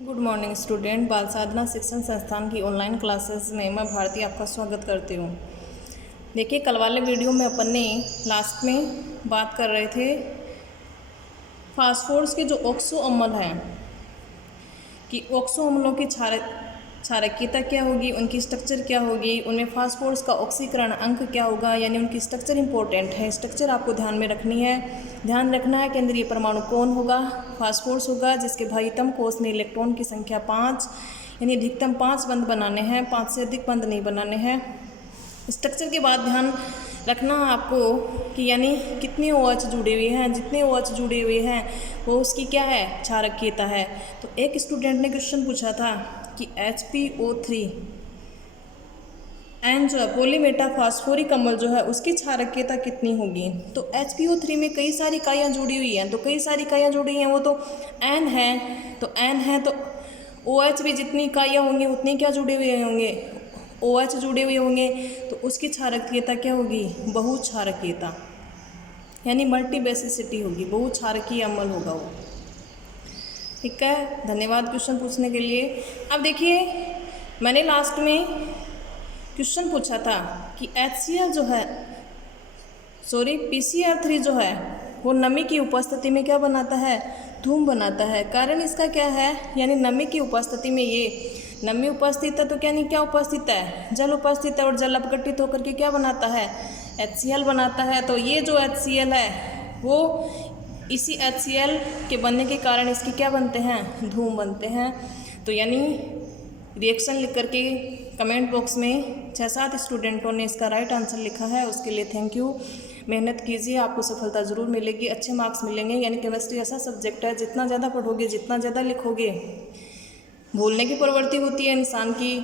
Good morning student. बाल साधना शिक्षण संस्थान की ऑनलाइन क्लासेस में मैं भारती आपका स्वागत करती हूँ। देखिए, कल वाले वीडियो में अपन ने लास्ट में बात कर रहे थे फास्फोरस के जो ऑक्सो अम्ल हैं कि ऑक्सो अम्लों की क्षारकीयता क्या होगी, उनकी स्ट्रक्चर क्या होगी, उनमें फास्फोरस का ऑक्सीकरण अंक क्या होगा, यानी उनकी स्ट्रक्चर इंपॉर्टेंट है। स्ट्रक्चर आपको ध्यान में रखनी है। ध्यान रखना है केंद्रीय परमाणु कौन होगा, फास्फोरस होगा, जिसके भाइतम कोष में इलेक्ट्रॉन की संख्या 5, यानी अधिकतम 5 बंध बनाने हैं, 5 से अधिक बंध नहीं बनाने हैं। स्ट्रक्चर के बाद ध्यान रखना आपको कि यानी कितने OH जुड़े हुए हैं, जितने OH जुड़े हुए हैं वो उसकी क्या है, क्षारकीयता है। तो एक स्टूडेंट ने क्वेश्चन पूछा था कि HPO3 एन जो है पॉलीमेटा फास्फोरिक अम्ल जो है उसकी क्षारकीयता कितनी होगी। तो HPO3 में कई सारी इकाइयाँ जुड़ी हुई हैं, तो कई सारी इकाइयाँ जुड़ी हैं, वो तो N है, तो OH भी जितनी इकाइयाँ होंगी उतनी क्या जुड़े हुए होंगे, OH जुड़े हुए होंगे, तो उसकी क्षारकीयता क्या होगी, बहुक्षारकीयता, यानी मल्टी बेसिसिटी होगी, बहुक्षारकीय अम्ल होगा वो। ठीक है, धन्यवाद क्वेश्चन पूछने के लिए। अब देखिए, मैंने लास्ट में क्वेश्चन पूछा था कि HCl जो है PCR3 जो है वो नमी की उपस्थिति में क्या बनाता है, धूम बनाता है। कारण इसका क्या है, यानी नमी की उपस्थिति में, ये नमी उपस्थित है तो क्या उपस्थित है, जल उपस्थित है, और जल अपघटित होकर के क्या बनाता है, HCl बनाता है। तो ये जो HCl है वो इसी HCl के बनने के कारण इसके क्या बनते हैं, धूम बनते हैं। तो यानी रिएक्शन लिख करके कमेंट बॉक्स में 6-7 स्टूडेंटों ने इसका राइट आंसर लिखा है, उसके लिए थैंक यू। मेहनत कीजिए, आपको सफलता ज़रूर मिलेगी, अच्छे मार्क्स मिलेंगे। यानी केमिस्ट्री ऐसा सब्जेक्ट है, जितना ज़्यादा पढ़ोगे, जितना ज़्यादा लिखोगे, भूलने की प्रवृत्ति होती है इंसान की,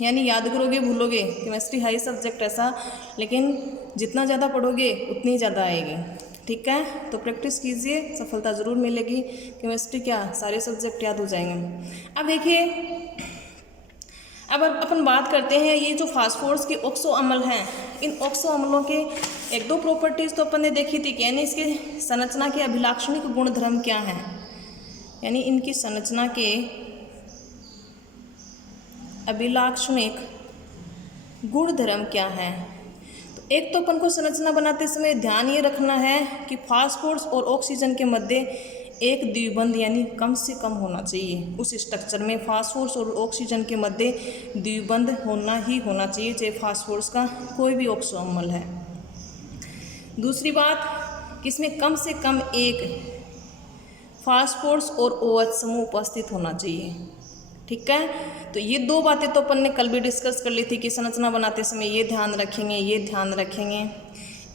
यानी याद करोगे भूलोगे। केमिस्ट्री हाई सब्जेक्ट ऐसा, लेकिन जितना ज़्यादा पढ़ोगे उतनी ज़्यादा आएगी। ठीक है, तो प्रैक्टिस कीजिए, सफलता ज़रूर मिलेगी। केमिस्ट्री क्या, सारे सब्जेक्ट याद हो जाएंगे। अब देखिए, अब अपन बात करते हैं ये जो फास्फोरस के ऑक्सो अम्ल हैं, इन ऑक्सो अम्लों के 1-2 प्रॉपर्टीज़ तो अपन ने देखी थी कि यानी इसके संरचना के अभिलाक्षणिक गुणधर्म क्या हैं, यानी इनकी संरचना के अभिलाक्षणिक गुणधर्म क्या हैं। तो एक तो अपन को संरचना बनाते समय ध्यान ये रखना है कि फास्फोरस और ऑक्सीजन के मध्य एक द्विबंध यानी कम से कम होना चाहिए। उस स्ट्रक्चर में फास्फोरस और ऑक्सीजन के मध्य द्विबंध होना ही होना चाहिए, चाहे फास्फोरस का कोई भी ऑक्सो अम्ल है। दूसरी बात कि इसमें कम से कम एक फास्फोरस और OH समूह उपस्थित होना चाहिए। ठीक है, तो ये 2 बातें तो अपन ने कल भी डिस्कस कर ली थी कि संरचना बनाते समय ये ध्यान रखेंगे, ये ध्यान रखेंगे।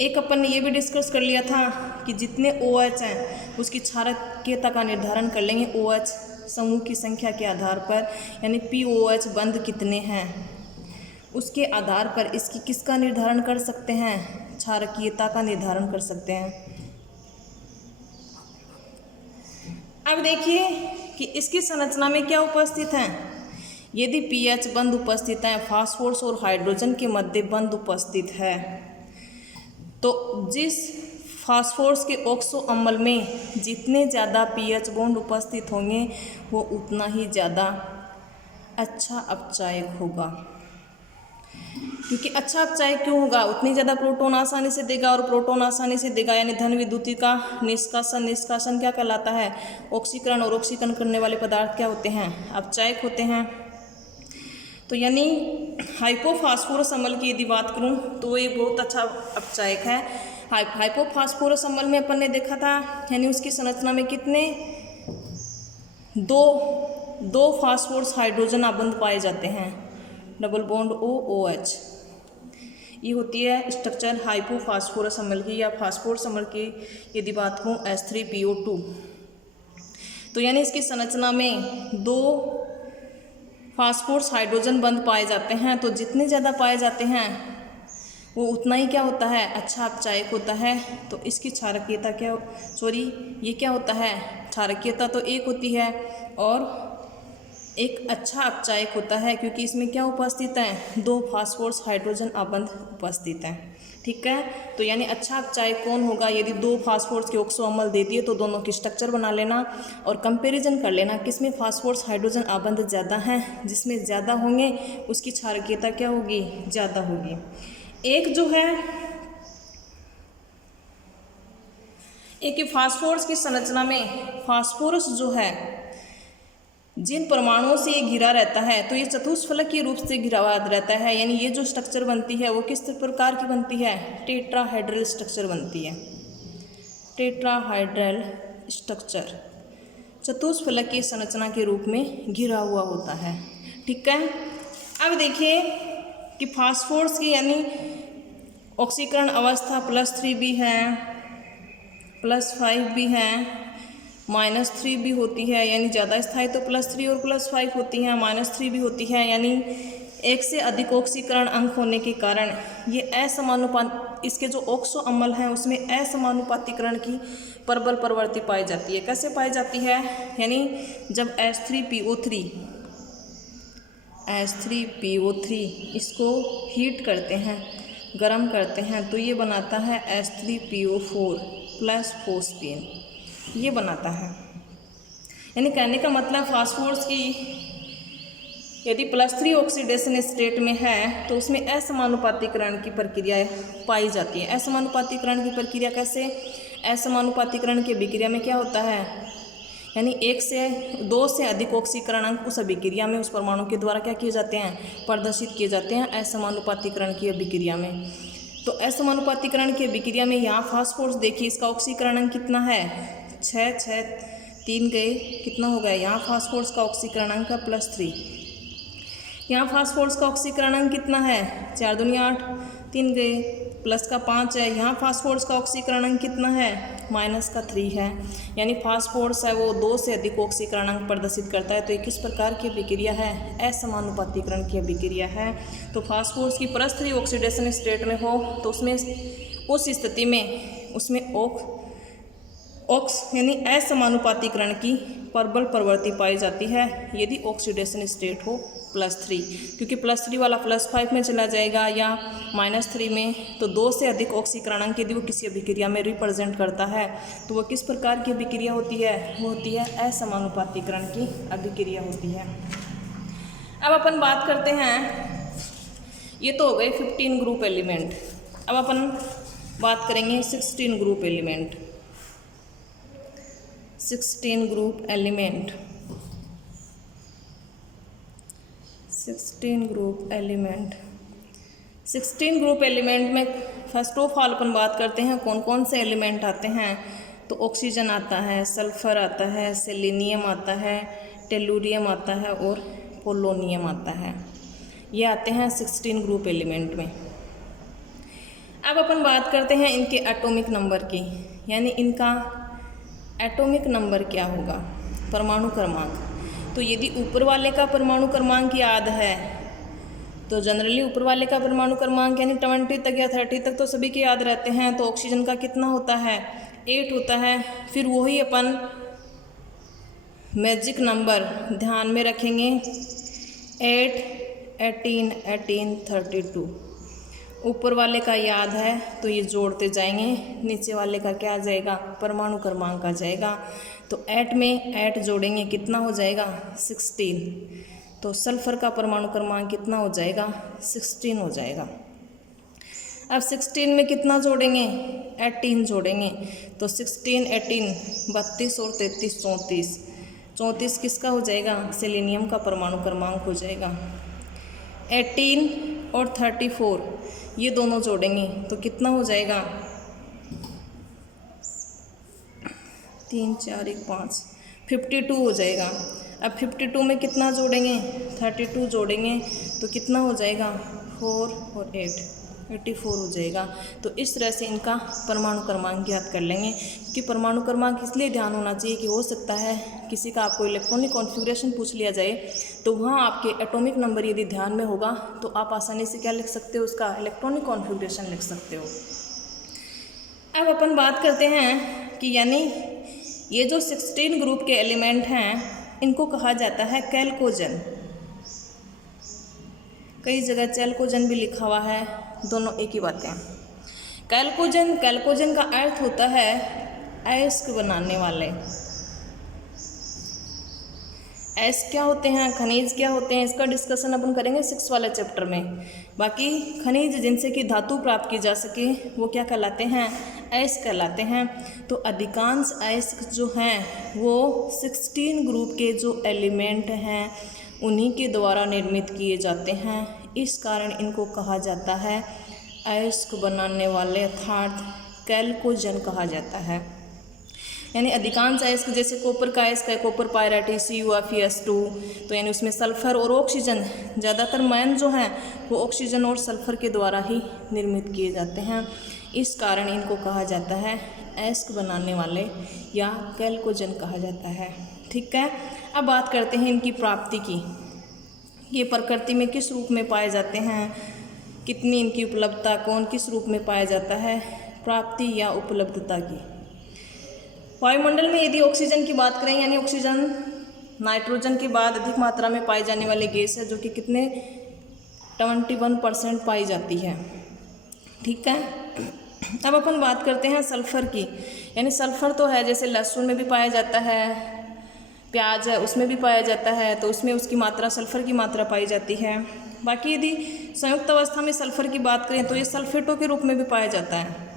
एक अपन ने ये भी डिस्कस कर लिया था कि जितने OH हैं उसकी क्षारकीयता का निर्धारण कर लेंगे OH समूह की संख्या के आधार पर, यानी POH बंध कितने हैं उसके आधार पर इसकी किसका निर्धारण कर सकते हैं, क्षारकीयता का निर्धारण कर सकते हैं। अब देखिए कि इसकी संरचना में क्या उपस्थित हैं। यदि pH बंध उपस्थित है, फास्फोरस और हाइड्रोजन के मध्य बंध उपस्थित है, तो जिस फास्फोरस के ऑक्सो अम्ल में जितने ज़्यादा pH बॉन्ड उपस्थित होंगे वो उतना ही ज़्यादा अच्छा अपचायक होगा। क्योंकि अच्छा अपचायक क्यों होगा, उतनी ज़्यादा प्रोटॉन आसानी से देगा, और प्रोटॉन आसानी से देगा यानी धन विद्युती का निष्कासन क्या कहलाता है, ऑक्सीकरण, और ऑक्सीकरण करने वाले पदार्थ क्या होते हैं, अपचायक होते हैं। तो यानी हाइपोफास्फोरस अम्ल की यदि बात करूं तो ये बहुत अच्छा अपचायक है। हाइपोफास्फोरस अम्ल में अपन ने देखा था, यानी उसकी संरचना में कितने दो फास्फोरस हाइड्रोजन आबंध पाए जाते हैं, डबल बॉन्ड OH। ये होती है स्ट्रक्चर हाइपोफास्फोरस अम्ल की, या फास्फोरस अम्ल की यदि बात कहूँ H3PO2। तो यानी इसकी संरचना में 2 फास्फोरस हाइड्रोजन बंध पाए जाते हैं, तो जितने ज़्यादा पाए जाते हैं वो उतना ही क्या होता है, अच्छा अपचायक होता है। तो इसकी क्षारकीयता ये क्या होता है, क्षारकीयता तो 1 होती है, और एक अच्छा अपचायक होता है क्योंकि इसमें क्या उपस्थित है, 2 फास्फोरस हाइड्रोजन आबंध उपस्थित हैं। ठीक है, तो यानी अच्छा अपचायक कौन होगा, यदि 2 फास्फोरस के ऑक्सो अम्ल देती है तो दोनों की स्ट्रक्चर बना लेना और कंपैरिजन कर लेना किसमें फास्फोरस हाइड्रोजन आबंध ज़्यादा हैं। जिसमें ज़्यादा होंगे उसकी क्षारकीयता क्या होगी, ज़्यादा होगी। एक जो है एक फास्फोरस की संरचना में फास्फोरस जो है जिन परमाणुओं से ये घिरा रहता है तो ये चतुष्फलकीय रूप से घिरा हुआ रहता है, यानी ये जो स्ट्रक्चर बनती है वो किस प्रकार की बनती है, टेट्राहाइड्रल स्ट्रक्चर बनती है। टेट्राहाइड्रल स्ट्रक्चर चतुष्फलकीय संरचना के रूप में घिरा हुआ होता है। ठीक है, अब देखिए कि फास्फोरस की यानी ऑक्सीकरण अवस्था +3 भी है, +5 भी है, -3 भी होती है, यानी ज़्यादा स्थायी तो +3 और +5 होती हैं, -3 भी होती है, यानी एक से अधिक ऑक्सीकरण अंक होने के कारण ये असमानुपात, इसके जो ऑक्सो अम्ल हैं उसमें असमानुपातीकरण की प्रबल प्रवृत्ति पाई जाती है। कैसे पाई जाती है, यानी जब H3PO3 इसको हीट करते हैं, गर्म करते हैं, तो ये बनाता है H3PO4 प्लस फोस्फीन, ये बनाता है। यानी कहने का मतलब फास्फोरस की यदि +3 ऑक्सीडेशन स्टेट में है तो उसमें असमानुपातीकरण की प्रक्रिया पाई जाती है। असमानुपातीकरण की प्रक्रिया कैसे, असमानुपातीकरण की अभिक्रिया में क्या होता है, यानी 1 से 2 से अधिक ऑक्सीकरण अंक उस अभिक्रिया में उस परमाणु के द्वारा क्या किए जाते हैं, प्रदर्शित किए जाते हैं असमानुपातीकरण की अभिक्रिया में। तो असमानुपातीकरण की अभिक्रिया में यहाँ फास्फोरस देखिए इसका ऑक्सीकरण अंक कितना है, 6 6 3 गए, कितना हो गया, यहाँ फास्फोरस का ऑक्सीकरण अंक है +3, यहाँ फास्फोरस का ऑक्सीकरण अंक कितना है, 4 दूनी 8, 3 गए, प्लस का 5 है, यहाँ फास्फोरस का ऑक्सीकरण अंक कितना है, -3 है, यानी फास्फोरस है वो 2 से अधिक ऑक्सीकरण अंक प्रदर्शित करता है। तो ये किस प्रकार की अभिक्रिया है, असमानुपातीकरण की अभिक्रिया है। तो फास्फोरस की +3 ऑक्सीडेशन स्टेट में हो तो उसमें उस स्थिति में उसमें यानी असमानुपातीकरण की प्रबल प्रवृत्ति पाई जाती है यदि ऑक्सीडेशन स्टेट हो +3, क्योंकि +3 वाला +5 में चला जाएगा या -3 में, तो 2 से अधिक ऑक्सीकरण अंक यदि वो किसी अभिक्रिया में रिप्रेजेंट करता है तो वो किस प्रकार की अभिक्रिया होती है, वो होती है असमानुपातीकरण की अभिक्रिया होती है। अब अपन बात करते हैं, ये तो हो गए 15 ग्रुप एलिमेंट, अब अपन बात करेंगे 16 group element. 16 group element, 16 group element, 16 group element में फर्स्ट ऑफ ऑल अपन बात करते हैं कौन कौन से एलिमेंट आते हैं। तो ऑक्सीजन आता है, सल्फर आता है, सेलेनियम आता है, टेलुरियम आता है और पोलोनियम आता है, ये आते हैं 16 ग्रुप एलिमेंट में। अब अपन बात करते हैं इनके एटॉमिक नंबर की, यानी इनका एटॉमिक नंबर क्या होगा, परमाणु क्रमांक। तो यदि ऊपर वाले का परमाणु क्रमांक याद है तो जनरली ऊपर वाले का परमाणु क्रमांक यानी 20 तक या 30 तक तो सभी के याद रहते हैं। तो ऑक्सीजन का कितना होता है, 8 होता है। फिर वही अपन मैजिक नंबर ध्यान में रखेंगे, 8 18 18 32। ऊपर वाले का याद है तो ये जोड़ते जाएंगे, नीचे वाले का क्या आ जाएगा, परमाणु क्रमांक आ जाएगा। तो 8 में 8 जोड़ेंगे कितना हो जाएगा, 16। तो सल्फर का परमाणु क्रमांक कितना हो जाएगा, 16 हो जाएगा। अब 16 में कितना जोड़ेंगे, 18 जोड़ेंगे। तो 16 18 32 और 33 34। 34 किसका हो जाएगा, सेलेनियम का परमाणु क्रमांक हो जाएगा। 18 और 34 ये दोनों जोड़ेंगे तो कितना हो जाएगा, 3 4 1 5 52 हो जाएगा। अब 52 में कितना जोड़ेंगे, 32 जोड़ेंगे तो कितना हो जाएगा, 4 और 8 84 हो जाएगा। तो इस तरह से इनका परमाणु क्रमांक याद कर लेंगे, कि परमाणु क्रमांक इसलिए ध्यान होना चाहिए कि हो सकता है किसी का आपको इलेक्ट्रॉनिक कॉन्फ़िगरेशन पूछ लिया जाए तो वहाँ आपके एटॉमिक नंबर यदि ध्यान में होगा तो आप आसानी से क्या लिख सकते हो, उसका इलेक्ट्रॉनिक कॉन्फ़िगरेशन लिख सकते हो। अब अपन बात करते हैं कि यानी ये जो 16 ग्रुप के एलिमेंट हैं इनको कहा जाता है कैल्कोजन। कई जगह चैल्कोजन भी लिखा हुआ है, दोनों एक ही बातें हैं। कैल्कोजन का अर्थ होता है अयस्क बनाने वाले। अयस्क क्या होते हैं, खनिज क्या होते हैं, इसका डिस्कशन अपन करेंगे 6 वाले चैप्टर में। बाकी खनिज जिनसे कि धातु प्राप्त की जा सके वो क्या कहलाते हैं, अयस्क कहलाते हैं। तो अधिकांश अयस्क जो हैं वो 16 ग्रुप के जो एलिमेंट हैं उन्हीं के द्वारा निर्मित किए जाते हैं। इस कारण इनको कहा जाता है अयस्क बनाने वाले, अर्थात कैल्कोजन कहा जाता है। यानी अधिकांश अयस्क, जैसे कॉपर का अयस्क है कॉपर पायराइट CuFeS2, तो यानी उसमें सल्फर और ऑक्सीजन, ज़्यादातर मैन जो हैं वो ऑक्सीजन और सल्फर के द्वारा ही निर्मित किए जाते हैं। इस कारण इनको कहा जाता है अयस्क बनाने वाले या कैल्कोजन कहा जाता है। ठीक है, अब बात करते हैं इनकी प्राप्ति की। ये प्रकृति में किस रूप में पाए जाते हैं, कितनी इनकी उपलब्धता, कौन किस रूप में पाया जाता है, प्राप्ति या उपलब्धता की। वायुमंडल में यदि ऑक्सीजन की बात करें, यानी ऑक्सीजन नाइट्रोजन के बाद अधिक मात्रा में पाई जाने वाली गैस है, जो कि कितने 21% पाई जाती है। ठीक है, अब अपन बात करते हैं सल्फर की। यानी सल्फर तो है, जैसे लहसुन में भी पाया जाता है, प्याज है उसमें भी पाया जाता है, तो उसमें उसकी मात्रा, सल्फर की मात्रा पाई जाती है। बाकी यदि संयुक्त अवस्था में सल्फर की बात करें तो ये सल्फेटों के रूप में भी पाया जाता है।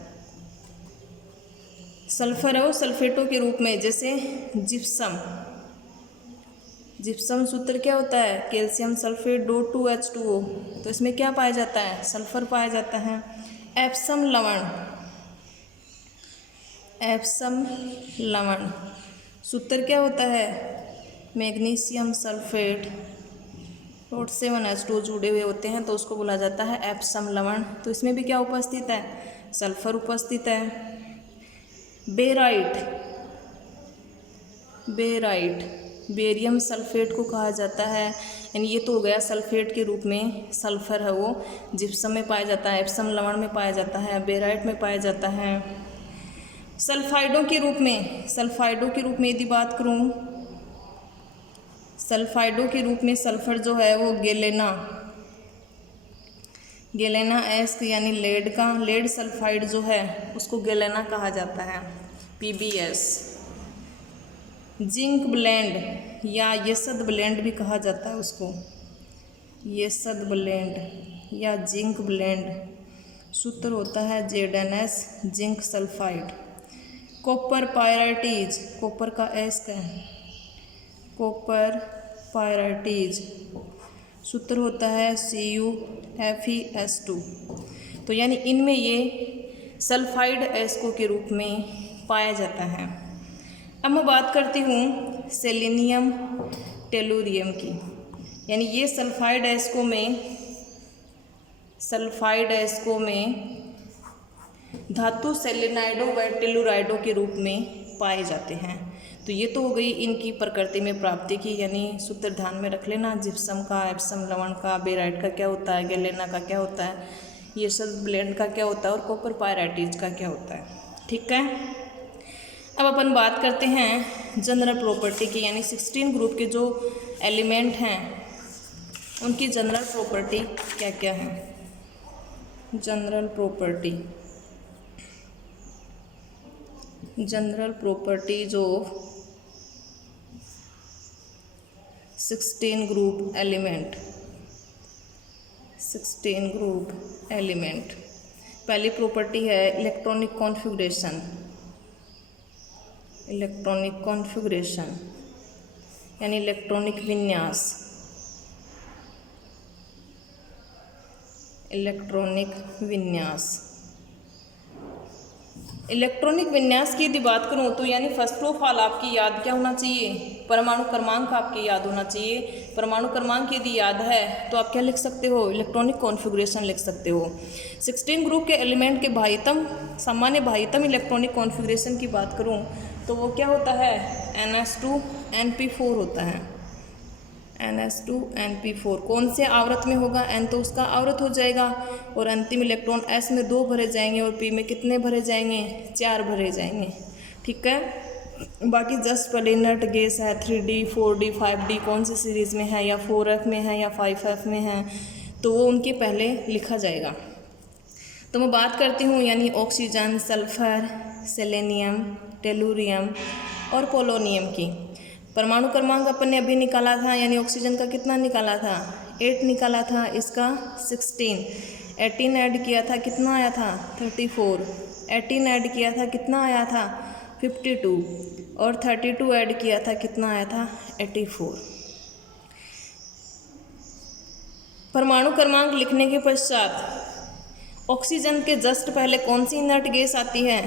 सल्फर है वो सल्फेटों के रूप में, जैसे जिप्सम सूत्र क्या होता है, कैल्शियम सल्फेट (2H2O), तो इसमें क्या पाया जाता है, सल्फर पाया जाता है। एप्सम लवण सूत्र क्या होता है, मैग्नीशियम सल्फेट (7H2O) जुड़े हुए होते हैं, तो उसको बोला जाता है एप्सम लवण। तो इसमें भी क्या उपस्थित है, सल्फर उपस्थित है। बेरियम सल्फेट को कहा जाता है, यानी ये तो हो गया सल्फेट के रूप में, सल्फर है वो जिप्सम में पाया जाता है, एप्सम लवण में पाया जाता है, बेराइट में पाया जाता है। सल्फाइडों के रूप में यदि बात करूँ, सल्फाइडों के रूप में सल्फर जो है वो गैलेना अयस्क यानी लेड सल्फाइड जो है उसको गैलेना कहा जाता है, PbS। जिंक ब्लेंड या यसद ब्लेंड भी कहा जाता है उसको, यसद ब्लेंड या जिंक ब्लेंड, सूत्र होता है ZnS zinc sulphide. Copper pyrites, copper का अयस्क है कॉपर पायराइटीज, सूत्र होता है CuFeS2। तो यानी इनमें ये सल्फाइड अयस्कों के रूप में पाया जाता है। अब मैं बात करती हूँ सेलेनियम टेलुरियम की। यानी ये सल्फाइड अयस्कों में धातु सेलेनाइडों व टेलुराइडों के रूप में पाए जाते हैं। तो ये तो हो गई इनकी प्रकृति में प्राप्ति की, यानी सूत्र ध्यान में रख लेना, जिप्सम का, एप्सम लवण का, बेराइट का क्या होता है, गैलेना का क्या होता है, ये सब ब्लेंड का क्या होता है, और कॉपर पायराइटीज का क्या होता है। ठीक है, अब अपन बात करते हैं जनरल प्रॉपर्टी की। यानी 16 ग्रुप के जो एलिमेंट हैं उनकी जनरल प्रॉपर्टी क्या क्या है। General properties of 16 group element. पहली प्रॉपर्टी है इलेक्ट्रॉनिक कॉन्फ़िगरेशन यानी इलेक्ट्रॉनिक विन्यास की यदि बात करूँ तो यानी फर्स्ट ऑफ ऑल आपकी याद क्या होना चाहिए, परमाणु क्रमांक आपकी याद होना चाहिए। परमाणु क्रमांक यदि याद है तो आप क्या लिख सकते हो, इलेक्ट्रॉनिक कॉन्फ़िगरेशन लिख सकते हो। 16 ग्रुप के एलिमेंट के सामान्य भारितम इलेक्ट्रॉनिक कॉन्फ़िगरेशन की बात करूँ तो वो क्या होता है, NS2Np4 होता है। NS2Np4 कौन से आवर्त में होगा, N तो उसका आवर्त हो जाएगा, और अंतिम इलेक्ट्रॉन S में 2 भरे जाएंगे और P में कितने भरे जाएंगे, 4 भरे जाएंगे। ठीक है, बाकी जस्ट पहले इनर्ट गैस है 3D 4D 5D कौन सी सीरीज़ में है, या 4F में है या 5F में है, तो वो उनके पहले लिखा जाएगा। तो मैं बात करती हूँ यानी ऑक्सीजन, सल्फर, सेलेनियम, टेलुरियम और पोलोनियम की। परमाणु क्रमांक अपन ने अभी निकाला था, यानी ऑक्सीजन का कितना निकाला था 8 निकाला था, इसका 16, 18 ऐड किया था कितना आया था 34, 18 ऐड किया था कितना आया था 52, और 32 ऐड किया था कितना आया था 84। परमाणु क्रमांक लिखने के पश्चात ऑक्सीजन के जस्ट पहले कौन सी इनर्ट गैस आती है,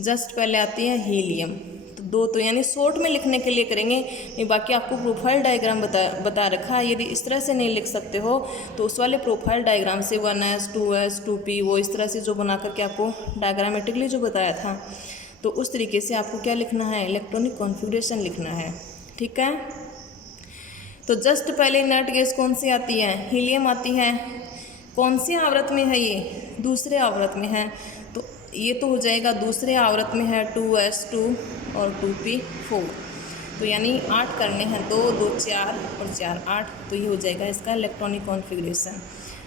जस्ट पहले आती है हीलियम। तो दो तो यानी शॉर्ट में लिखने के लिए करेंगे, नहीं बाकी आपको प्रोफाइल डायग्राम बता रखा है। यदि इस तरह से नहीं लिख सकते हो तो उस वाले प्रोफाइल डायग्राम से 1s 2s 2p वो इस तरह से जो बना करके आपको डायग्रामेटिकली जो बताया था, तो उस तरीके से आपको क्या लिखना है, इलेक्ट्रॉनिक कॉन्फ़िगरेशन लिखना है। ठीक है, तो जस्ट पहले इनर्ट गैस कौन सी आती है, हीलियम आती है। कौन सी आवृत्त में है, ये दूसरे आवृत्त में है, तो ये तो हो जाएगा दूसरे आवृत्त में है 2s2 और 2p4। तो यानी 8 करने हैं, 2 2 4 और 4 8, तो ये हो जाएगा इसका इलेक्ट्रॉनिक कॉन्फ़िगरेशन।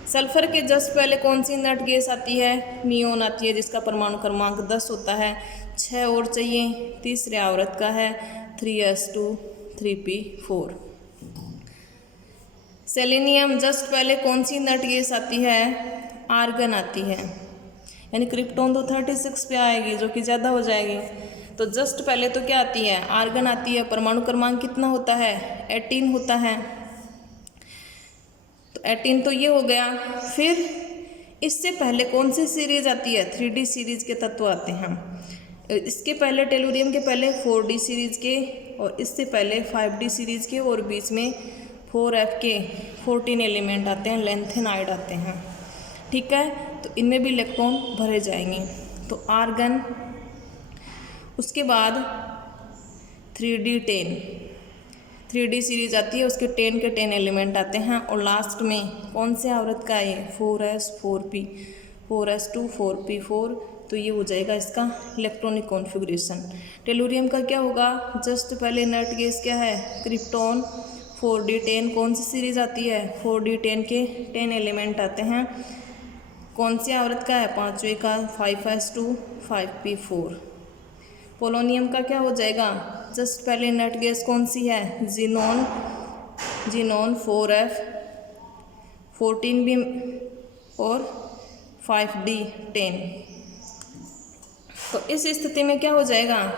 सल्फर के जस्ट पहले कौन सी इनर्ट गैस आती है, नियोन आती है, जिसका परमाणु क्रमांक 10 होता है। 6 और चाहिए, तीसरे आवृत्त का है 3s2 3p4। सेलेनियम जस्ट पहले कौन सी इनर्ट गैस आती है, आर्गन आती है, यानी क्रिप्टॉन तो 36 पे आएगी जो कि ज़्यादा हो जाएगी। तो जस्ट पहले तो क्या आती है, आर्गन आती है। परमाणु क्रमांक कितना होता है 18 होता है, तो 18 तो ये हो गया। फिर इससे पहले कौन सी सीरीज आती है, 3D सीरीज के तत्व आते हैं। इसके पहले टेलुरियम के पहले 4D सीरीज के, और इससे पहले 5D सीरीज के, और बीच में 4F के 14 एलिमेंट आते हैं, लेंथेनाइड आते हैं। ठीक है, तो इनमें भी इलेक्ट्रॉन भरे जाएंगे। तो आर्गन, उसके बाद 3D सीरीज आती है, उसके 10 के 10 एलिमेंट आते हैं, और लास्ट में कौन से आवृत्त का है 4s 4p 4s2 4p4, तो ये हो जाएगा इसका इलेक्ट्रॉनिक कॉन्फ़िगरेशन। टेलुरियम का क्या होगा, जस्ट पहले इनर्ट गैस क्या है, क्रिप्टॉन, 4D10 कौन सी सीरीज़ आती है, 4D10 के 10 एलिमेंट आते हैं। कौन सी आवृत्त का है, 5वें का 5s2 5p4। पोलोनियम का क्या हो जाएगा, जस्ट पहले इनर्ट गैस कौन सी है, जीनॉन 4F 14 भी और 5D10। तो इस स्थिति में क्या हो जाएगा,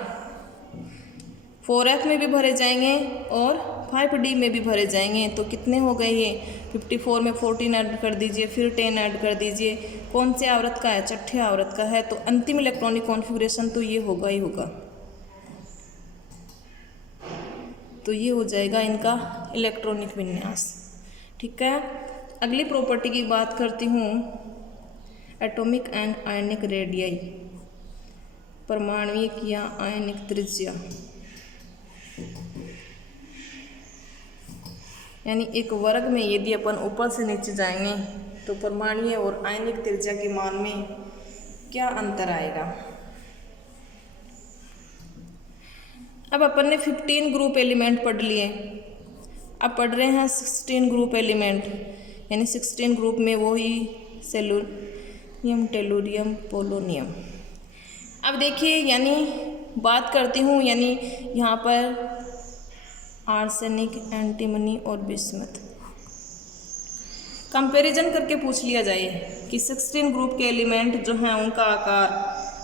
4F में भी भरे जाएंगे और 5D में भी भरे जाएंगे। तो कितने हो गए ये, 54 में 14 ऐड कर दीजिए, फिर 10 ऐड कर दीजिए। कौन से आवृत्त का है, छठे आवृत्त का है। तो अंतिम इलेक्ट्रॉनिक कॉन्फ़िगरेशन तो ये होगा ही होगा। तो ये हो जाएगा इनका इलेक्ट्रॉनिक विन्यास। ठीक है, अगली प्रॉपर्टी की बात करती हूँ, एटॉमिक एंड आयनिक रेडियाई, परमाणुक या आयनिक त्रिज्या। यानी एक वर्ग में यदि अपन ऊपर से नीचे जाएंगे तो परमाणुीय और आयनिक त्रिज्या के मान में क्या अंतर आएगा। अब अपन ने 15 ग्रुप एलिमेंट पढ़ लिए, अब पढ़ रहे हैं 16 ग्रुप एलिमेंट, यानी 16 ग्रुप में वही सेलेनियम, टेलुरियम, पोलोनियम। अब देखिए, यानी बात करती हूँ, यानी यहाँ पर आर्सेनिक, एंटीमनी और बिस्मथ कंपैरिजन करके पूछ लिया जाए कि 16 ग्रुप के एलिमेंट जो हैं उनका आकार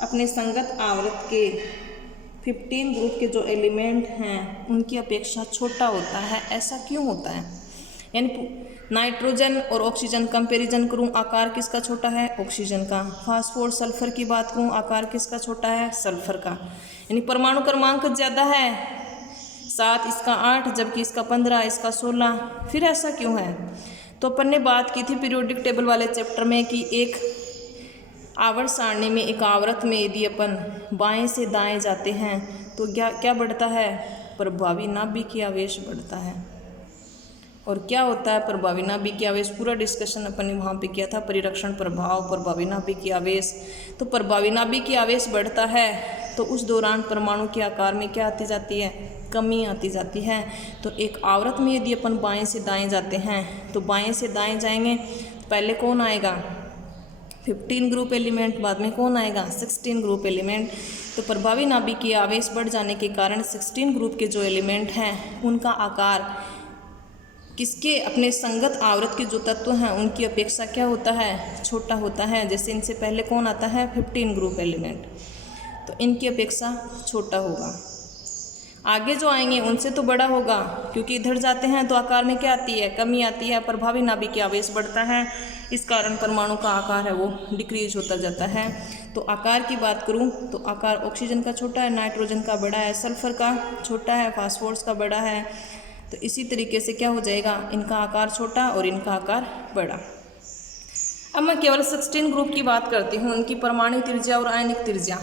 अपने संगत आवृत्त के 15 ग्रुप के जो एलिमेंट हैं उनकी अपेक्षा छोटा होता है। ऐसा क्यों होता है, यानी नाइट्रोजन और ऑक्सीजन कंपैरिजन करूं, आकार किसका छोटा है, ऑक्सीजन का। फास्फोर सल्फर की बात करूं, आकार किसका छोटा है, सल्फर का। यानी परमाणु क्रमांक ज़्यादा है, 7 इसका 8, जबकि इसका 15, इसका 16। फिर ऐसा क्यों है, तो अपन ने बात की थी पीरियोडिक टेबल वाले चैप्टर में कि एक आवर्त सारणी में एक आवृत्त में यदि अपन बाएं से दाएं जाते हैं तो क्या बढ़ता है, प्रभावी नाभिकीय आवेश बढ़ता है। और क्या होता है प्रभावी नाभिकीय आवेश, पूरा डिस्कशन अपन ने वहाँ पे किया था, परिरक्षण प्रभाव, प्रभावी नाभिकीय आवेश। तो प्रभावी नाभिकीय आवेश बढ़ता है तो उस दौरान परमाणु के आकार में क्या आती जाती है, कमी आती जाती है। तो एक आवर्त में यदि अपन बाएं से दाएं जाते हैं तो बाएं से दाएं जाएंगे तो पहले कौन आएगा, 15 ग्रुप एलिमेंट, बाद में कौन आएगा, 16 ग्रुप एलिमेंट। तो प्रभावी नाभिकीय आवेश बढ़ जाने के कारण 16 ग्रुप के जो एलिमेंट हैं उनका आकार किसके, अपने संगत आवर्त के जो तत्व हैं उनकी अपेक्षा क्या होता है, छोटा होता है। जैसे इनसे पहले कौन आता है, 15 ग्रुप एलिमेंट, तो इनकी अपेक्षा छोटा होगा। आगे जो आएंगे उनसे तो बड़ा होगा, क्योंकि इधर जाते हैं तो आकार में क्या आती है, कमी आती है। प्रभावी नाभिकीय आवेश बढ़ता है, इस कारण परमाणु का आकार है वो डिक्रीज होता जाता है। तो आकार की बात करूं तो आकार ऑक्सीजन का छोटा है, नाइट्रोजन का बड़ा है, सल्फर का छोटा है, फास्फोरस का बड़ा है। तो इसी तरीके से क्या हो जाएगा, इनका आकार छोटा और इनका आकार बड़ा। अब मैं केवल 16 ग्रुप की बात करती हूँ, उनकी परमाणु त्रिज्या और आयनिक त्रिज्या।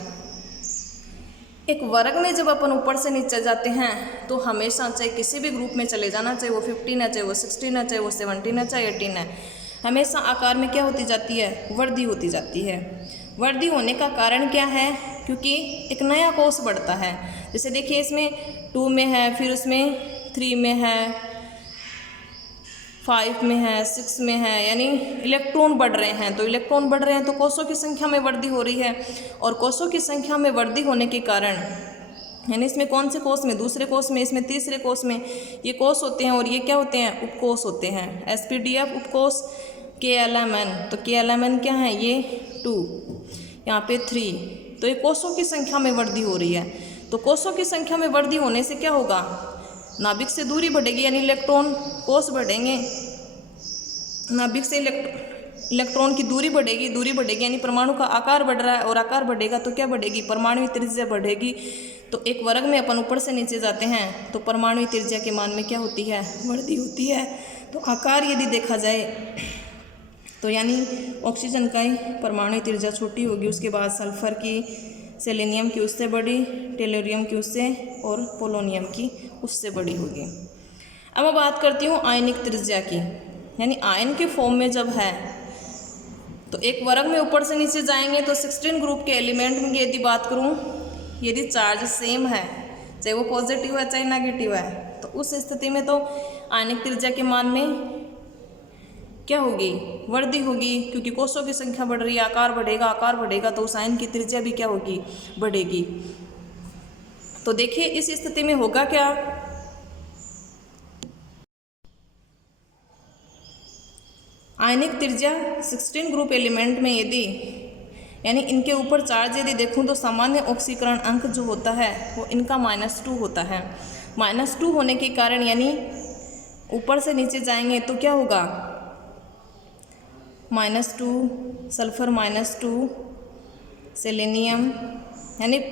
एक वर्ग में जब अपन ऊपर से नीचे जाते हैं तो हमेशा, चाहे किसी भी ग्रुप में चले जाना, चाहे वो 15 है, चाहे वो 16 है, चाहे वो 17 है, चाहे 18 है, हमेशा आकार में क्या होती जाती है, वृद्धि होती जाती है। वृद्धि होने का कारण क्या है, क्योंकि एक नया कोष बढ़ता है। जैसे देखिए इसमें 2 में है, फिर उसमें 3 में है, 5 में है, 6 में है, यानी इलेक्ट्रॉन बढ़ रहे हैं। तो इलेक्ट्रॉन बढ़ रहे हैं तो कोषों की संख्या में वृद्धि हो रही है, और कोषों की संख्या में वृद्धि होने के कारण, यानी इसमें कौन से कोष में, दूसरे कोष में, इसमें तीसरे कोष में ये कोष होते हैं, और ये क्या होते हैं, उपकोष होते हैं। SPDF उपकोष, KLMN, तो KLMN क्या है, ये 2, यहाँ पे 3। तो ये कोषों की संख्या में वृद्धि हो रही है। तो कोषों की संख्या में वृद्धि होने से क्या होगा, नाभिक से दूरी बढ़ेगी, यानी इलेक्ट्रॉन कोष बढ़ेंगे। नाभिक से इलेक्ट्रॉन की दूरी बढ़ेगी, यानी परमाणु का आकार बढ़ रहा है, और आकार बढ़ेगा तो क्या बढ़ेगी, परमाणु त्रिज्या बढ़ेगी। तो एक वर्ग में अपन ऊपर से नीचे जाते हैं तो परमाणु त्रिज्या के मान में क्या होती है, वृद्धि होती है। तो आकार यदि देखा जाए तो यानी ऑक्सीजन का ही परमाणु त्रिज्या छोटी होगी, उसके बाद सल्फर की, सेलेनियम की उससे बड़ी, टेलोरियम की उससे, और पोलोनियम की उससे बड़ी होगी। अब मैं बात करती हूँ आयनिक त्रिज्या की, यानी आयन के फॉर्म में जब है तो एक वर्ग में ऊपर से नीचे जाएंगे तो 16 ग्रुप के एलिमेंट में यदि बात करूँ, यदि चार्ज सेम है, चाहे वो पॉजिटिव है चाहे नेगेटिव है, तो उस स्थिति में तो आयनिक त्रिज्या के मान में क्या होगी, वृद्धि होगी, क्योंकि कोषों की संख्या बढ़ रही है, आकार बढ़ेगा तो उस आयन की त्रिज्या भी क्या होगी, बढ़ेगी। तो देखिए इस स्थिति में होगा क्या, आयनिक त्रिज्या 16 ग्रुप एलिमेंट में यदि, यानी इनके ऊपर चार्ज यदि देखूं तो सामान्य ऑक्सीकरण अंक जो होता है वो इनका -2 होता है। -2 होने के कारण, यानी ऊपर से नीचे जाएंगे तो क्या होगा, -2 सल्फर, -2 सेलेनियम, यानी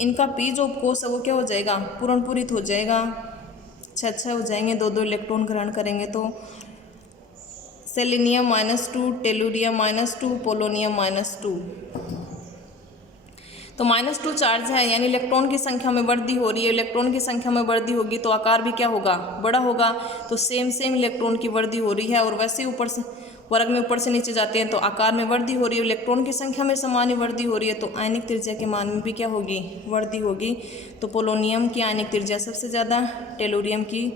इनका P जो उपकोष है वो क्या हो जाएगा, पूर्णपूरित हो जाएगा, 6 हो जाएंगे, 2 इलेक्ट्रॉन ग्रहण करेंगे तो सेलेनियम -2, टेलुरियम -2, पोलोनियम -2। तो -2 चार्ज है, यानी इलेक्ट्रॉन की संख्या में वृद्धि हो रही है। इलेक्ट्रॉन की संख्या में वृद्धि होगी तो आकार भी क्या होगा, बड़ा होगा। तो सेम इलेक्ट्रॉन की वृद्धि हो रही है, और वैसे ऊपर से वर्ग में ऊपर से नीचे जाते हैं तो आकार में वृद्धि हो रही है, इलेक्ट्रॉन की संख्या में सामान्य वृद्धि हो रही है, तो आयनिक त्रिज्या के मान में भी क्या होगी, वृद्धि होगी। तो पोलोनियम की आयनिक त्रिज्या सबसे ज़्यादा, टेलुरियम की,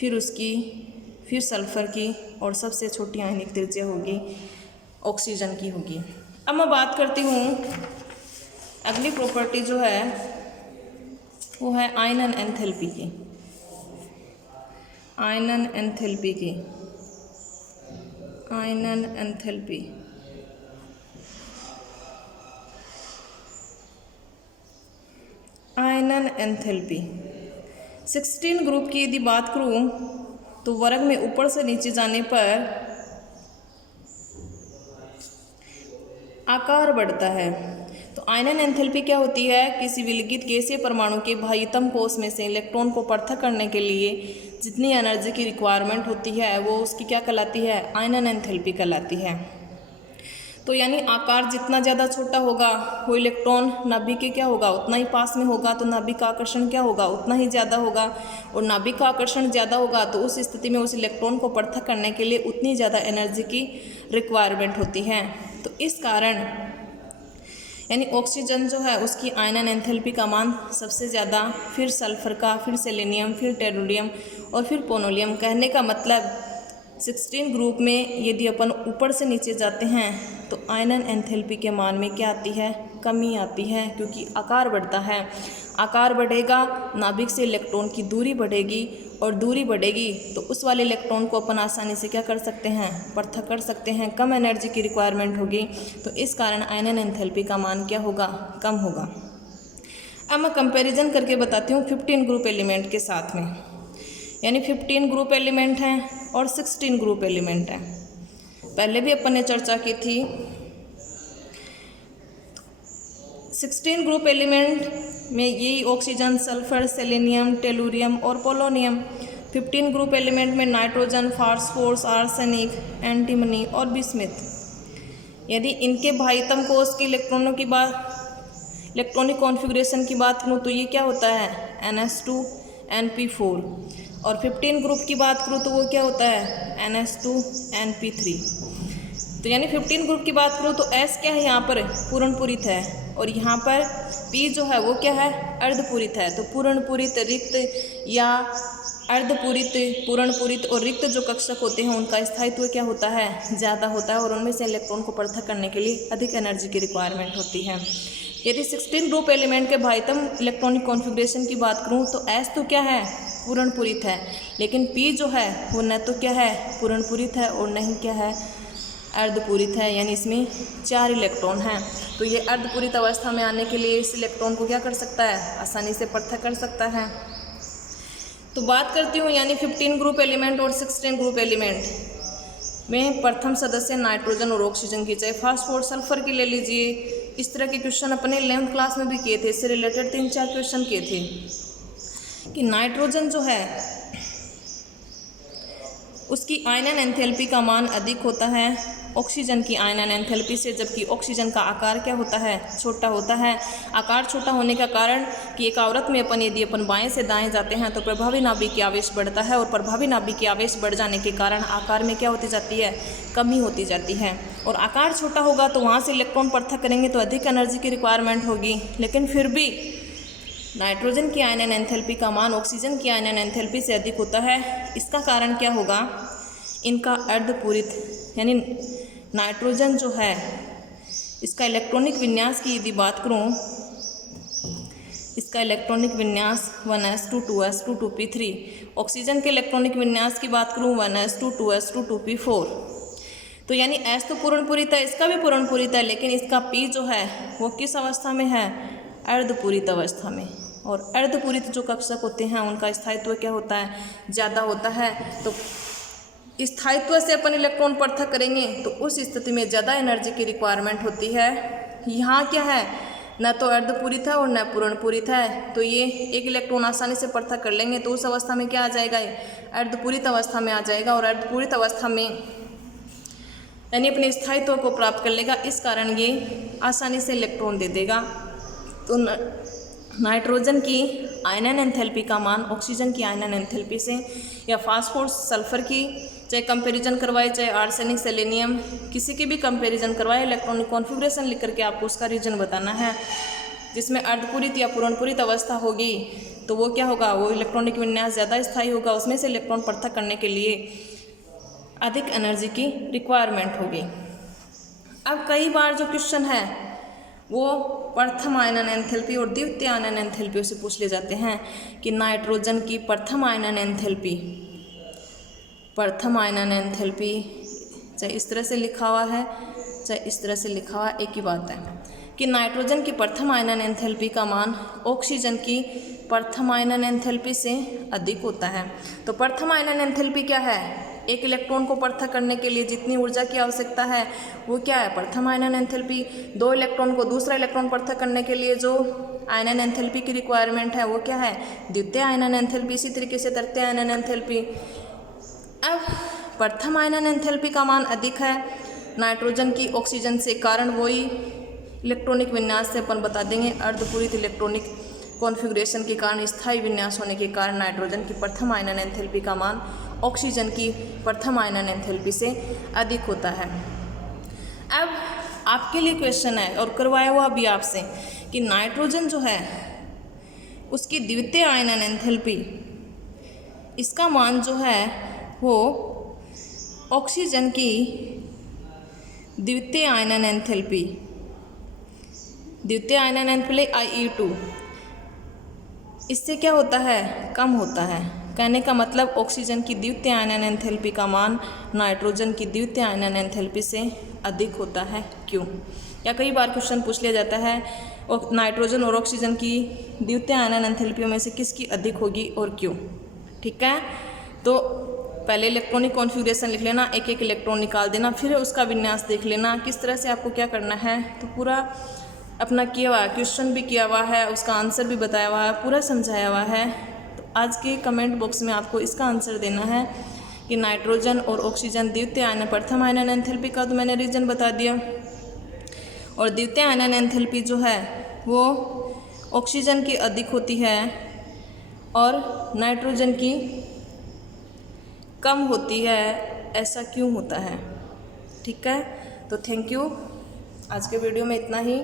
फिर उसकी, फिर सल्फर की, और सबसे छोटी आयनिक त्रिज्या होगी ऑक्सीजन की होगी। अब मैं बात करती हूँ अगली प्रॉपर्टी जो है वो है आयनन एंथैल्पी की। आयनन एंथैल्पी की, आयनन एंथैल्पी, आयनन एंथैल्पी 16 ग्रुप की यदि बात करूं तो वर्ग में ऊपर से नीचे जाने पर आकार बढ़ता है। तो आयनन एंथैल्पी क्या होती है, किसी विलगित गैसीय परमाणु के बाह्यतम कोष में से इलेक्ट्रॉन को पृथक करने के लिए जितनी एनर्जी की रिक्वायरमेंट होती है वो उसकी क्या कहलाती है, आयनन एंथैल्पी कहलाती है। तो यानी आकार जितना ज़्यादा छोटा होगा वो इलेक्ट्रॉन नाभिक के क्या होगा उतना ही पास में होगा, तो नाभिक का आकर्षण क्या होगा उतना ही ज़्यादा होगा। और नाभिक का आकर्षण ज़्यादा होगा तो उस स्थिति में उस इलेक्ट्रॉन को पृथक करने के लिए उतनी ज़्यादा एनर्जी की रिक्वायरमेंट होती है। तो इस कारण यानी ऑक्सीजन जो है उसकी आयनन एंथैल्पी का मान सबसे ज़्यादा, फिर सल्फर का, फिर सेलेनियम, फिर टेलुरियम और फिर पोलोनियम। कहने का मतलब 16 ग्रुप में यदि अपन ऊपर से नीचे जाते हैं तो आयनन एंथैल्पी के मान में क्या आती है, कमी आती है, क्योंकि आकार बढ़ता है। आकार बढ़ेगा, नाभिक से इलेक्ट्रॉन की दूरी बढ़ेगी, और दूरी बढ़ेगी तो उस वाले इलेक्ट्रॉन को अपन आसानी से क्या कर सकते हैं, पृथक कर सकते हैं, कम एनर्जी की रिक्वायरमेंट होगी। तो इस कारण आयनन एंथैल्पी का मान क्या होगा, कम होगा। अब मैं कंपैरिजन करके बताती हूँ 15 ग्रुप एलिमेंट के साथ में। यानी 15 ग्रुप एलिमेंट हैं और 16 ग्रुप एलिमेंट हैं, पहले भी अपन ने चर्चा की थी। 16 ग्रुप एलिमेंट में यही ऑक्सीजन, सल्फर, सेलेनियम, टेलुरियम और पोलोनियम। 15 ग्रुप एलिमेंट में नाइट्रोजन, फास्फोरस, आर्सेनिक, एंटीमनी और बिस्मिथ। यदि इनके भाइतम कोष के इलेक्ट्रॉनों की बात, इलेक्ट्रॉनिक कॉन्फ़िगरेशन की बात करूँ तो ये क्या होता है, NS2 NP4। और 15 ग्रुप की बात करूँ तो वो क्या होता है, NS2 NP3। तो यानी 15 ग्रुप की बात करूँ तो S क्या है यहाँ पर, पूर्ण पूरित है, और यहाँ पर P जो है वो क्या है, अर्धपूरित है। तो पूर्ण पूरित, रिक्त या अर्धपूरित, पूर्ण पूरित और रिक्त जो कक्षक होते हैं उनका स्थायित्व क्या होता है, ज़्यादा होता है, और उनमें से इलेक्ट्रॉन को पृथक करने के लिए अधिक एनर्जी की रिक्वायरमेंट होती है। यदि 16 ग्रुप एलिमेंट के भाइतम इलेक्ट्रॉनिक कॉन्फ़िगरेशन की बात करूँ तो S तो क्या है, पूर्ण पूरित है, लेकिन P जो है वो न तो क्या है, पूर्ण पूरित है, और नहीं क्या है, अर्धपूरित है। यानी इसमें 4 इलेक्ट्रॉन हैं। तो ये अर्धपूरित अवस्था में आने के लिए इस इलेक्ट्रॉन को क्या कर सकता है, आसानी से पृथक कर सकता है। तो बात करती हूँ यानी 15 ग्रुप एलिमेंट और 16 ग्रुप एलिमेंट में प्रथम सदस्य नाइट्रोजन और ऑक्सीजन की, चाहे फास्फोरस, सल्फर की ले लीजिए। इस तरह के क्वेश्चन अपने 11th क्लास में भी किए थे, इससे रिलेटेड 3-4 क्वेश्चन किए थे कि नाइट्रोजन जो है उसकी आयनन एंथैल्पी का मान अधिक होता है ऑक्सीजन की आयनन एंथैल्पी से, जबकि ऑक्सीजन का आकार क्या होता है, छोटा होता है। आकार छोटा होने का कारण कि एक आवृत्त में यदि अपन बाएं से दाएं जाते हैं तो प्रभावी नाभिक की आवेश बढ़ता है, और प्रभावी नाभिक की आवेश बढ़ जाने के कारण आकार में क्या होती जाती है, कमी होती जाती है। और आकार छोटा होगा तो वहाँ से इलेक्ट्रॉन पृथक करेंगे तो अधिक एनर्जी की रिक्वायरमेंट होगी, लेकिन फिर भी नाइट्रोजन की आयनन एंथैल्पी का मान ऑक्सीजन की आयनन एंथैल्पी से अधिक होता है। इसका कारण क्या होगा, इनका अर्धपूरित यानी नाइट्रोजन जो है इसका इलेक्ट्रॉनिक विन्यास की यदि बात करूं, इसका इलेक्ट्रॉनिक विन्यास 1s2 2s2 2p3। ऑक्सीजन के इलेक्ट्रॉनिक विन्यास की बात करूं 1s2 2s2 2p4। तो यानी S तो पूर्ण पूरित है, इसका भी पूर्ण पूरित है, लेकिन इसका P जो है वो किस अवस्था में है, अर्धपूरित अवस्था में। और अर्धपूरित जो कक्षक होते हैं उनका स्थायित्व क्या होता है, ज़्यादा होता है। तो स्थायित्व से अपन इलेक्ट्रॉन पृथक करेंगे तो उस स्थिति में ज़्यादा एनर्जी की रिक्वायरमेंट होती है। यहाँ क्या है, न तो अर्धपूरित है और न पूर्ण पूरित है, तो ये एक इलेक्ट्रॉन आसानी से पृथक कर लेंगे, तो उस अवस्था में क्या आ जाएगा, अर्धपूरित अवस्था में आ जाएगा, और अर्धपूरित अवस्था में यानी अपने स्थायित्व को प्राप्त कर लेगा। इस कारण ये आसानी से इलेक्ट्रॉन दे देगा। तो नाइट्रोजन की आयनन एंथैल्पी का मान ऑक्सीजन की आयनन एंथैल्पी से, या फास्फोरस, सल्फर की चाहे कंपैरिजन करवाए, चाहे आर्सेनिक, सेलेनियम, किसी की भी कंपैरिजन करवाए, इलेक्ट्रॉनिक कॉन्फ़िगरेशन लिख करके आपको उसका रीजन बताना है। जिसमें अर्धपूरित या पूर्णपूरित अवस्था होगी तो वो क्या होगा, वो इलेक्ट्रॉनिक विन्यास ज़्यादा स्थायी होगा, उसमें से इलेक्ट्रॉन पृथक करने के लिए अधिक एनर्जी की रिक्वायरमेंट होगी। अब कई बार जो क्वेश्चन है वो प्रथम आयनन एंथैल्पी और द्वितीय आयनन एंथैल्पी से पूछ ले जाते हैं कि नाइट्रोजन की प्रथम आयनन एंथैल्पी, प्रथम आयनन एंथैल्पी चाहे इस तरह से लिखा हुआ है चाहे इस तरह से लिखा हुआ, एक ही बात है कि नाइट्रोजन की प्रथम आयनन एंथैल्पी का मान ऑक्सीजन की प्रथम आयनन एंथैल्पी से अधिक होता है। तो प्रथम आयनन एंथैल्पी क्या है, एक इलेक्ट्रॉन को पृथक करने के लिए जितनी ऊर्जा की आवश्यकता है वो क्या है, प्रथम आयनन एंथैल्पी। दो इलेक्ट्रॉन को दूसरा इलेक्ट्रॉन पृथक करने के लिए जो आयनन एंथैल्पी की रिक्वायरमेंट है वो क्या है, द्वितीय आयनन एंथैल्पी। इसी तरीके से तृतीय आयनन एंथैल्पी। अब प्रथम आयनन एंथैल्पी का मान अधिक है नाइट्रोजन की ऑक्सीजन से, कारण वही इलेक्ट्रॉनिक विन्यास से अपन बता देंगे। अर्धपूरित इलेक्ट्रॉनिक कॉन्फ़िगरेशन के कारण, स्थायी विन्यास होने के कारण नाइट्रोजन की प्रथम आयनन एंथैल्पी का मान ऑक्सीजन की प्रथम आयनन एंथैल्पी से अधिक होता है। अब आपके लिए क्वेश्चन है और करवाया हुआ भी आपसे कि नाइट्रोजन जो है उसकी द्वितीय आयनन एंथैल्पी, इसका मान जो है वो ऑक्सीजन की द्वितीय आयनन एंथैल्पी, द्वितीय आयनन एंथैल्पी IE2, इससे क्या होता है, कम होता है। कहने का मतलब ऑक्सीजन की द्वितीय आयनन एंथैल्पी का मान नाइट्रोजन की द्वितीय आयनन एंथैल्पी से अधिक होता है, क्यों? या कई बार क्वेश्चन पूछ लिया जाता है और नाइट्रोजन और ऑक्सीजन की द्वितीय आयनन एंथैल्पियों में से किसकी अधिक होगी और क्यों। ठीक है, तो पहले इलेक्ट्रॉनिक कॉन्फ़िगरेशन लिख लेना, एक एक इलेक्ट्रॉन निकाल देना, फिर उसका विन्यास देख लेना किस तरह से आपको क्या करना है। तो पूरा अपना किया हुआ है, क्वेश्चन भी किया हुआ है, उसका आंसर भी बताया हुआ है, पूरा समझाया हुआ है। तो आज के कमेंट बॉक्स में आपको इसका आंसर देना है कि नाइट्रोजन और ऑक्सीजन द्वितीय आयनन प्रथम आयनन एंथैल्पी का तो मैंने रीजन बता दिया, और द्वितीय आयनन एंथैल्पी जो है वो ऑक्सीजन की अधिक होती है और नाइट्रोजन की कम होती है, ऐसा क्यों होता है। ठीक है, तो थैंक यू, आज के वीडियो में इतना ही।